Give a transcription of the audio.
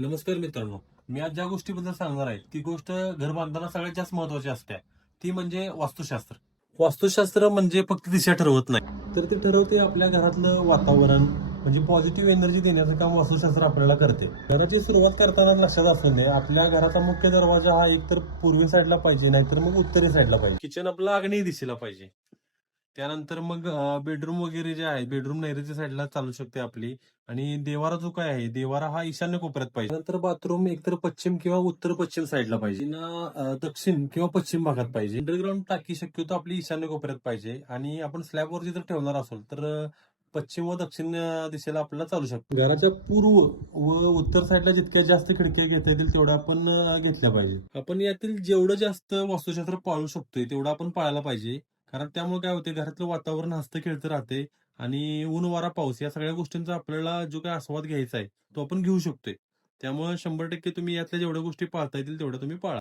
नमस्कार मित्रांनो. मी आज ज्या गोष्टीबद्दल सांगणार आहे ती गोष्ट घर बांधताना सगळ्यात जास्त महत्वाची असते. ती म्हणजे वास्तुशास्त्र. वास्तुशास्त्र म्हणजे फक्त दिशा ठरवत नाही, तर ते ठरवते आपल्या घरातलं वातावरण, म्हणजे पॉझिटिव्ह एनर्जी देण्याचं काम वास्तुशास्त्र आपल्याला करते. घराची सुरुवात करताना लक्षात असू नये, आपल्या घराचा मुख्य दरवाजा हा एकतर पूर्वी साईडला पाहिजे, नाहीतर मग उत्तरी साईडला पाहिजे. किचन आपलं आग्नेय दिशेला पाहिजे. त्यानंतर मग बेडरूम वगैरे जे आहे, बेडरूम नैऋत्य साईडला चालू शकते आपली. आणि देवारा जो काय आहे, देवारा हा ईशान्य कोपऱ्यात पाहिजे. नंतर बाथरूम एकतर पश्चिम किंवा उत्तर पश्चिम साईडला पाहिजे ना, दक्षिण किंवा पश्चिम भागात पाहिजे. अंडरग्राऊंड टाकी शक्यतो आपली ईशान्य कोपऱ्यात पाहिजे. आणि आपण स्लॅबवरती जर ठेवणार असेल तर पश्चिम व दक्षिण दिशेला आपल्याला चालू शकतो. घराच्या पूर्व व उत्तर साईडला जितक्या जास्त खिडक्या घेता येतील तेवढ्या आपण घेतल्या पाहिजे. आपण यातील जेवढं जास्त वास्तुशास्त्र पाळू शकतोय तेवढं आपण पाळायला पाहिजे. कारण त्यामुळे काय होते, घरातलं वातावरण हसतं खेळतं राहते. आणि ऊन वारा पाऊस या सगळ्या गोष्टींचा आपल्याला जो काही आस्वाद घ्यायचा आहे तो आपण घेऊ शकतोय. त्यामुळे 100% तुम्ही यातल्या जेवढ्या गोष्टी पाळता येतील तेवढ्या तुम्ही पाळा.